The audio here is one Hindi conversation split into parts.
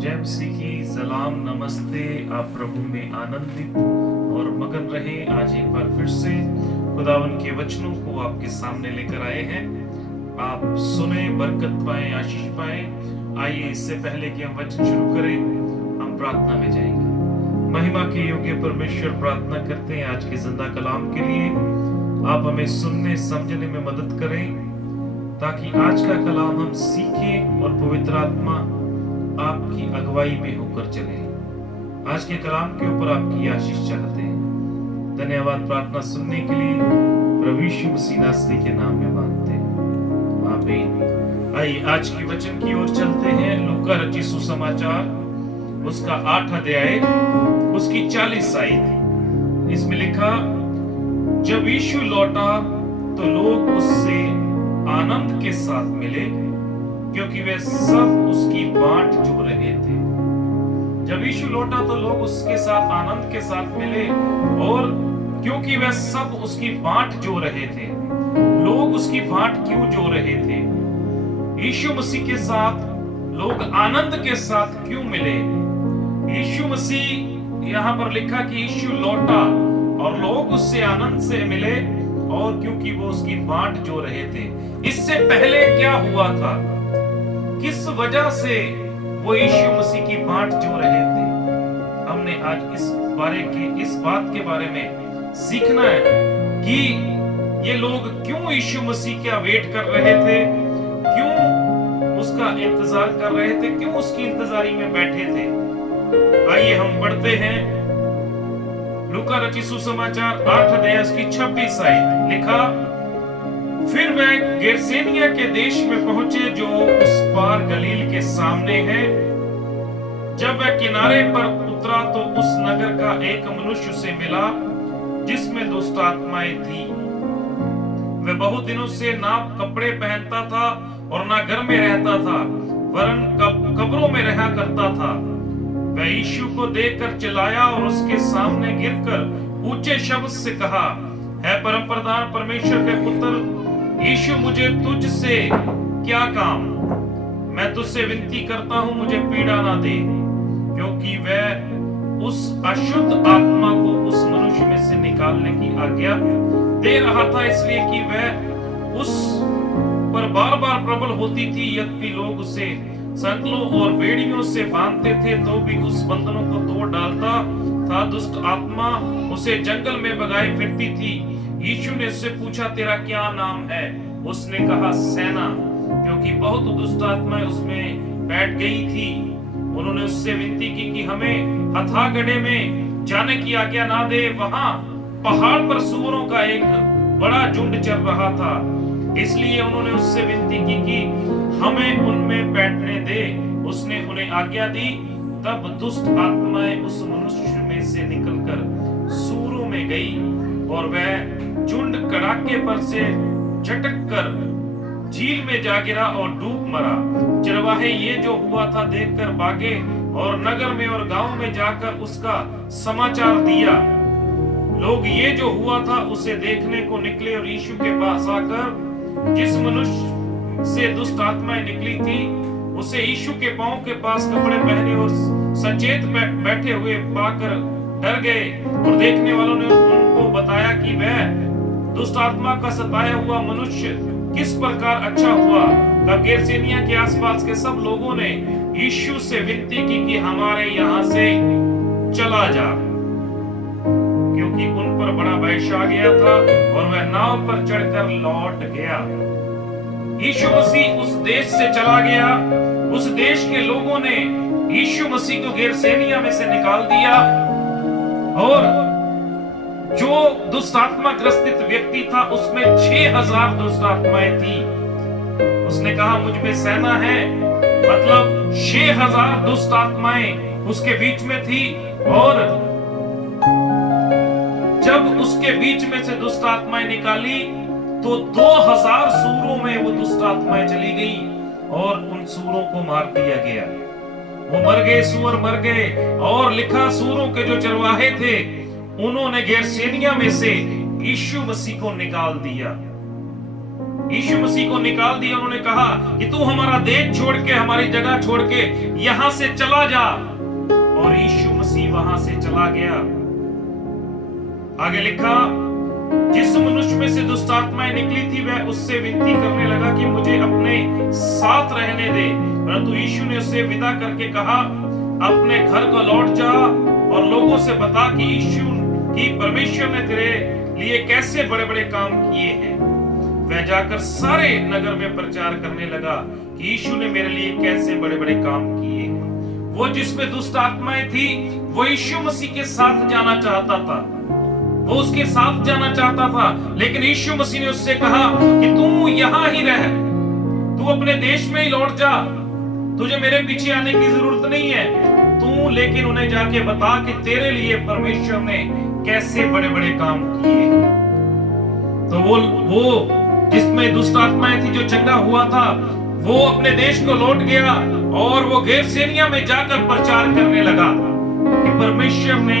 जय मसीह की सलाम नमस्ते। आप प्रभु में आनंदित और मगन रहे। आज एक बार फिर से खुदावन के वचनों को आपके सामने लेकर आए हैं। आप सुने, बरकत पाए, आशीष पाए। आइए, इससे पहले कि हम वचन शुरू करें, हम प्रार्थना में जाएंगे। महिमा के योग्य परमेश्वर, प्रार्थना करते हैं आज के जिंदा कलाम के लिए। आप हमें सुनने समझने में मदद करें, ताकि आज का कलाम हम सीखें और पवित्र आत्मा आपकी अगुवाई में होकर चले। आज के कलाम के ऊपर आपकी आशीष चाहते हैं। धन्यवाद प्रार्थना सुनने के लिए, प्रभु यीशु मसीह नासरी के नाम में मांगते हैं, आमीन। आइए आज की वचन की ओर चलते हैं। लूका रचित सुसमाचार उसका 8 अध्याय उसकी 40 आयत। इसमें लिखा, जब यीशु लौटा तो लोग उससे आनंद के साथ मिले, क्योंकि वे सब उसकी बाट जो रहे थे। जब यीशु लौटा तो लोग उसके साथ आनंद के साथ मिले, और क्योंकि वे सब उसकी बाट जो रहे थे। लोग उसकी बाट क्यों जो रहे थे? यीशु मसीह के साथ लोग आनंद के साथ क्यों मिले? यीशु मसीह, यहाँ पर लिखा कि यीशु लौटा और लोग उससे आनंद से मिले, और क्योंकि वो उसकी बाट जो रहे थे। इससे पहले क्या हुआ था? किस वजह से वो यीशु मसीह की बाट जो रहे थे? हमने आज इस बात के बारे में सीखना है कि ये लोग क्यों यीशु मसीह का वेट कर रहे थे, क्यों उसका इंतजार कर रहे थे, क्यों उसकी इंतजारी में बैठे थे। आइए हम पढ़ते हैं लूका रचित सुसमाचार 8 अध्याय उसकी 26 आयत। लिखा, फिर वह गेरसेनिया के देश में पहुंचे, जो उस पार गलील के सामने है। जब वह किनारे पर उतरा तो उस नगर का एक मनुष्य से मिला, जिसमें दुष्ट आत्माएं थी। वह बहुत दिनों से ना कपड़े पहनता था और ना घर में रहता था, वरन कब्रों में रहा करता था। वह यीशु को देखकर चिल्लाया और उसके सामने गिरकर ऊंचे शब्द से कहा, है परमप्रधान परमेश्वर के पुत्र यीशु, मुझे तुझसे क्या काम? मैं तुझसे विनती करता हूं, मुझे पीड़ा ना दे। क्योंकि वह उस अशुद्ध आत्मा को उस मनुष्य में से निकालने की आज्ञा दे रहा था, इसलिए कि वह उस पर बार बार प्रबल होती थी। यद्यपि लोग उसे संतलों और बेड़ियों से बांधते थे, तो भी उस बंधनों को तोड़ डालता था। दुष्ट आत्मा उसे जंगल में भगाई फिरती थी। यीशु ने उससे पूछा, तेरा क्या नाम है? उसने कहा, सेना, क्योंकि बहुत दुष्ट आत्माएं उसमें बैठ गई थी। उन्होंने उससे विनती की कि हमें हथागढ़े में जाने की आज्ञा ना दे। वहां पहाड़ पर सूअरों का एक बड़ा झुंड चल रहा था, इसलिए उन्होंने उससे विनती की कि हमें उनमें बैठने दे। उसने उन्हें आज्ञा दी। तब दुष्ट आत्माएं उस मनुष्य में से निकलकर सूअरों में गई, और वह झुंड कड़ाके पर से झटक कर झील में जा गिरा और डूब मरा। चरवाहे ये जो हुआ था देखकर भागे, और नगर में और गांव में जाकर उसका समाचार दिया। लोग ये जो हुआ था उसे देखने को निकले, और यीशु के पास आकर जिस मनुष्य से दुष्ट आत्माएं निकली थी, उसे यीशु के पांव के पास कपड़े पहने और सचेत बैठे हुए पाकर डर गए। और देखने वालों ने उनको बताया कि वह दुष्ट आत्मा का सताया हुआ मनुष्य किस प्रकार अच्छा हुआ। तब गेरसेनिया के आसपास के सब लोगों ने यीशु से विनती की कि हमारे यहाँ से चला जा, क्योंकि उन पर बड़ा भय छा गया था, और वह नाव पर चढ़कर लौट गया। यीशु मसीह उस देश से चला गया। उस देश के लोगों ने यीशु मसीह को गेरसेनिया में से निकाल दिया, और जो दुष्ट आत्मा ग्रसित व्यक्ति था उसमें 6000 दुष्ट आत्माएं थी। उसने कहा, मुझ में सेना है, मतलब 6000 दुष्ट आत्माएं उसके बीच में थी। और जब उसके बीच में से दुष्ट आत्माएं निकाली तो 2000 सूरों में वो दुष्ट आत्माएं चली गई, और उन सूरों को मार दिया गया। वो मर गए, सूअर मर गए। और लिखा, सूरों के जो चरवाहे थे उन्होंने गेरसेनिया में से यीशु मसीह को निकाल दिया। यीशु मसीह को निकाल दिया। उन्होंने कहा कि तू हमारा देश छोड़ के, हमारी जगह छोड़ के यहां से चला जा। और यीशु मसीह वहां से चला गया। आगे लिखा, जिस मनुष्य में से दुष्ट आत्माएं निकली थी वह उससे विनती करने लगा कि मुझे अपने साथ रहने दे, परंतु यीशु ने उसे विदा करके कहा, अपने घर को लौट जा और लोगों से बता कि यीशु की परमेश्वर ने तेरे लिए कैसे बड़े बड़े काम किए हैं। वह जाकर सारे नगर में प्रचार करने लगा कि यीशु ने मेरे लिए कैसे बड़े बड़े काम किए हैं। वो जिसमें दुष्ट आत्माएं थी वो यीशु मसीह के साथ जाना चाहता था, वो उसके साथ जाना चाहता था, लेकिन यीशु मसीह ने उससे कहा कि तू यहां ही रह, तू अपने देश में ही लौट जा, तुझे मेरे पीछे आने की जरूरत नहीं है। तू लेकिन उन्हें जाके बता कि तेरे लिए परमेश्वर ने कैसे बड़े बड़े काम किए। तो वो जिसमें दुष्ट आत्माएं थी, जो चंगा हुआ था, वो अपने देश को लौट गया और वो गेरसेनिया में जाकर प्रचार करने लगा कि परमेश्वर ने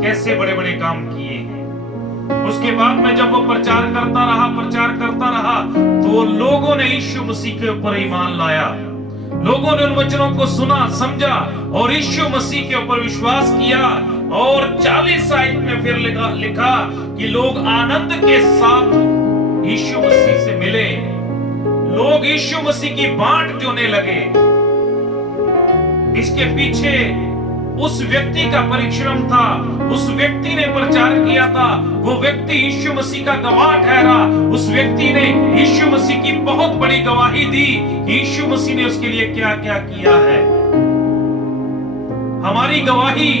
कैसे बड़े बड़े काम किए हैं। उसके बाद में जब वो प्रचार करता रहा तो लोगों ने यीशु मसीह के ऊपर ईमान लाया। लोगों ने उन वचनों को सुना, समझा और यीशु मसीह के ऊपर विश्वास किया। और 40 आयत में फिर लिखा कि लोग आनंद के साथ यीशु मसीह से मिले, लोग यीशु मसीह की बांट जोने लगे। इसके पीछे उस व्यक्ति का परिश्रम था, उस व्यक्ति ने प्रचार किया था, वो व्यक्ति यीशु मसीह का गवाह ठहरा। उस व्यक्ति ने यीशु मसीह की बहुत बड़ी गवाही दी कि यीशु मसीह ने उसके लिए क्या क्या किया है। हमारी गवाही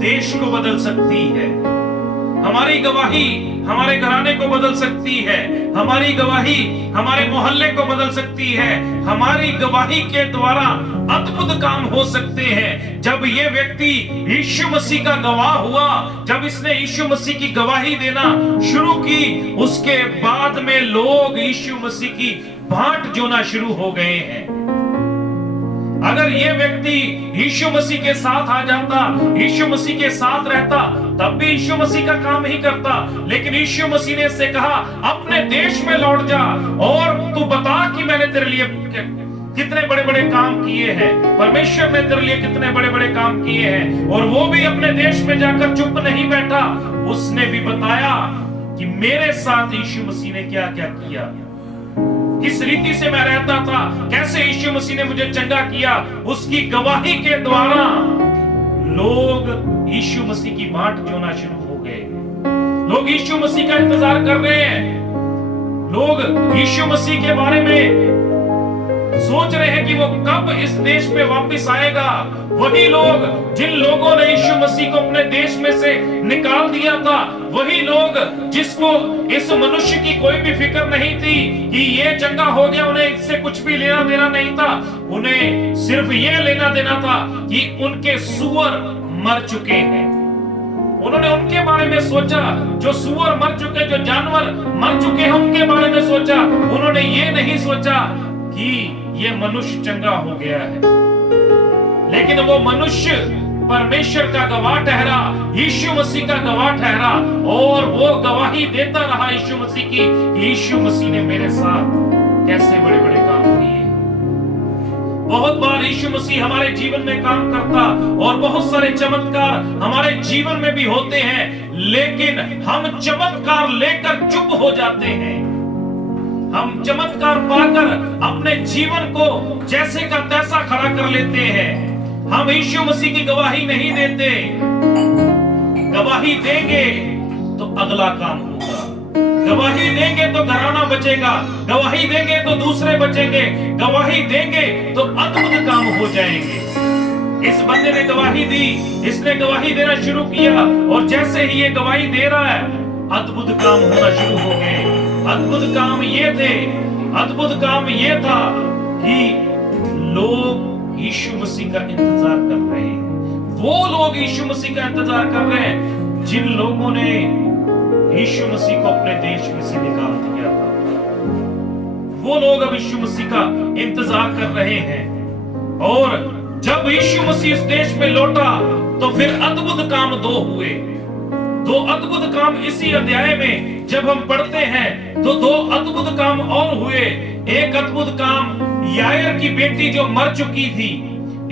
देश को बदल सकती है, हमारी गवाही हमारे घराने को बदल सकती है, हमारी गवाही हमारे मोहल्ले को बदल सकती है, हमारी गवाही के द्वारा अद्भुत काम हो सकते हैं। जब ये व्यक्ति यीशु मसीह का गवाह हुआ, जब इसने यीशु मसीह की गवाही देना शुरू की, उसके बाद में लोग यीशु मसीह की बांट जोना शुरू हो गए हैं। अगर ये व्यक्ति यीशु मसीह के साथ आ जाता, यीशु मसीह के साथ रहता, तब भी यीशु मसीह का काम ही करता। लेकिन यीशु मसीह ने इससे कहा, अपने देश में लौट जा और तू बता कि मैंने तेरे लिए कितने बड़े बड़े काम किए हैं, परमेश्वर ने तेरे लिए कितने बड़े बड़े काम किए हैं। और वो भी अपने देश में जाकर चुप नहीं बैठा, उसने भी बताया कि मेरे साथ यीशु मसीह ने क्या क्या किया, किस रीति से मैं रहता था, कैसे यीशु मसीह ने मुझे चंगा किया। उसकी गवाही के द्वारा लोग यीशु मसीह की बांट जोना शुरू हो गए। लोग यीशु मसीह का इंतजार कर रहे हैं। लोग यीशु मसीह के बारे में सोच रहे हैं कि वो कब इस देश में वापस आएगा। वही लोग, जिन लोगों ने यीशु मसीह को अपने देश में से निकाल दिया था, वही लोग जिसको इस मनुष्य की कोई भी फिक्र नहीं थी कि ये चंगा हो गया, उन्हें इससे कुछ भी लेना देना नहीं था। उन्हें सिर्फ ये लेना देना था कि उनके सूअर मर चुके हैं। उन्होंने उनके बारे में सोचा, जो सूअर मर चुके, जो जानवर मर चुके हैं, उनके बारे में सोचा। उन्होंने ये नहीं सोचा कि ये मनुष्य चंगा हो गया है। लेकिन वो मनुष्य परमेश्वर का गवाह ठहरा, यीशु मसीह का गवाह ठहरा और वो गवाही देता रहा यीशु मसीह की, यीशु मसीह ने मेरे साथ कैसे बड़े बड़े काम किए। बहुत बार यीशु मसीह हमारे जीवन में काम करता और बहुत सारे चमत्कार हमारे जीवन में भी होते हैं, लेकिन हम चमत्कार लेकर चुप हो जाते हैं। हम चमत्कार पाकर अपने जीवन को जैसे का तैसा खड़ा कर लेते हैं। हम यीशु मसीह की गवाही नहीं देते। गवाही देंगे तो अगला काम होगा, गवाही देंगे तो घराना बचेगा, गवाही देंगे तो दूसरे बचेंगे, गवाही देंगे तो अद्भुत काम हो जाएंगे। इस बंदे ने गवाही दी, इसने गवाही देना शुरू किया और जैसे ही ये गवाही दे रहा है, अद्भुत काम होना शुरू हो गए। अद्भुत काम ये था कि लोग यीशु मसीह का इंतजार कर रहे हैं। वो लोग यीशु मसीह का इंतजार कर रहे हैं जिन लोगों ने यीशु मसीह को अपने देश में से निकाल दिया था। वो लोग अब यीशु मसीह का इंतजार कर रहे हैं। और जब यीशु मसीह इस देश में लौटा तो फिर अद्भुत काम दो हुए। दो अद्भुत काम इसी अध्याय में जब हम पढ़ते हैं तो दो अद्भुत काम और हुए। एक अद्भुत काम, यायर की बेटी जो मर चुकी थी,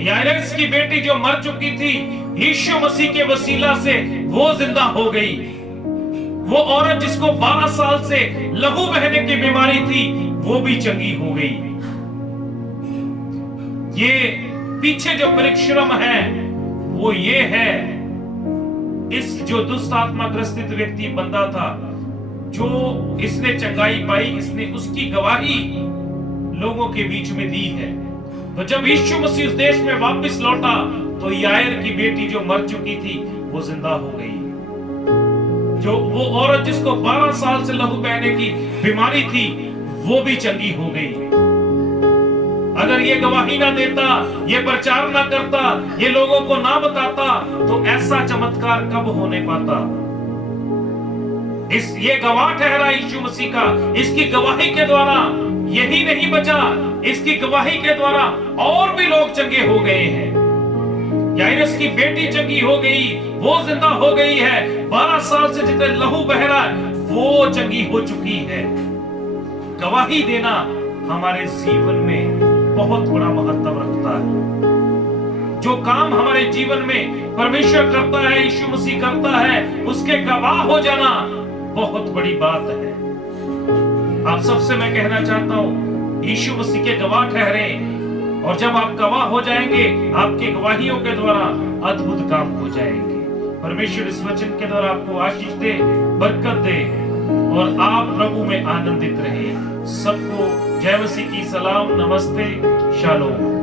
यायरस की बेटी जो मर चुकी थी, यीशु मसीह के वसीला से वो जिंदा हो गई। वो औरत जिसको 12 साल से लहू बहने की बीमारी थी, वो भी चंगी हो गई। ये पीछे जो परिश्रम है वो ये है, इस जो दुष्ट आत्मा ग्रसित व्यक्ति बंदा था, जो इसने चंगाई पाई, इसने उसकी गवाही लोगों के बीच में दी है। तो जब यीशु मसीह उस देश में वापस लौटा तो यायर की बेटी जो मर चुकी थी वो जिंदा हो गई। जो वो औरत जिसको 12 साल से लहू बहने की बीमारी थी, वो भी चंगी हो गई। अगर ये गवाही ना देता, ये प्रचार ना करता, ये लोगों को ना बताता, तो ऐसा चमत्कार कब होने पाता। ये गवाह ठहरा यीशु मसीह का। इसकी गवाही के द्वारा यही नहीं बचा, इसकी गवाही के द्वारा और भी लोग चंगे हो गए हैं। याइरस की बेटी चंगी हो गई, वो जिंदा हो गई है। 12 साल से जितने लहू बह रहा है, वो चंगी हो चुकी है। गवाही देना हमारे जीवन में बहुत बड़ा महत्व रखता है। जो काम हमारे जीवन में परमेश्वर करता है, यीशु मसीह करता है, उसके गवाह हो जाना बहुत बड़ी बात है। आप सबसे मैं कहना चाहता हूं, यीशु मसीह के गवाह ठहरे, और जब आप गवाह हो जाएंगे, आपके गवाहियों के द्वारा अद्भुत काम हो जाएंगे। परमेश्वर इस वचन के द्वारा आपको आशीष दे, बरकत दे, और आप प्रभु में आनंदित रहे। सबको जय मसीह की सलाम, नमस्ते, शालोम।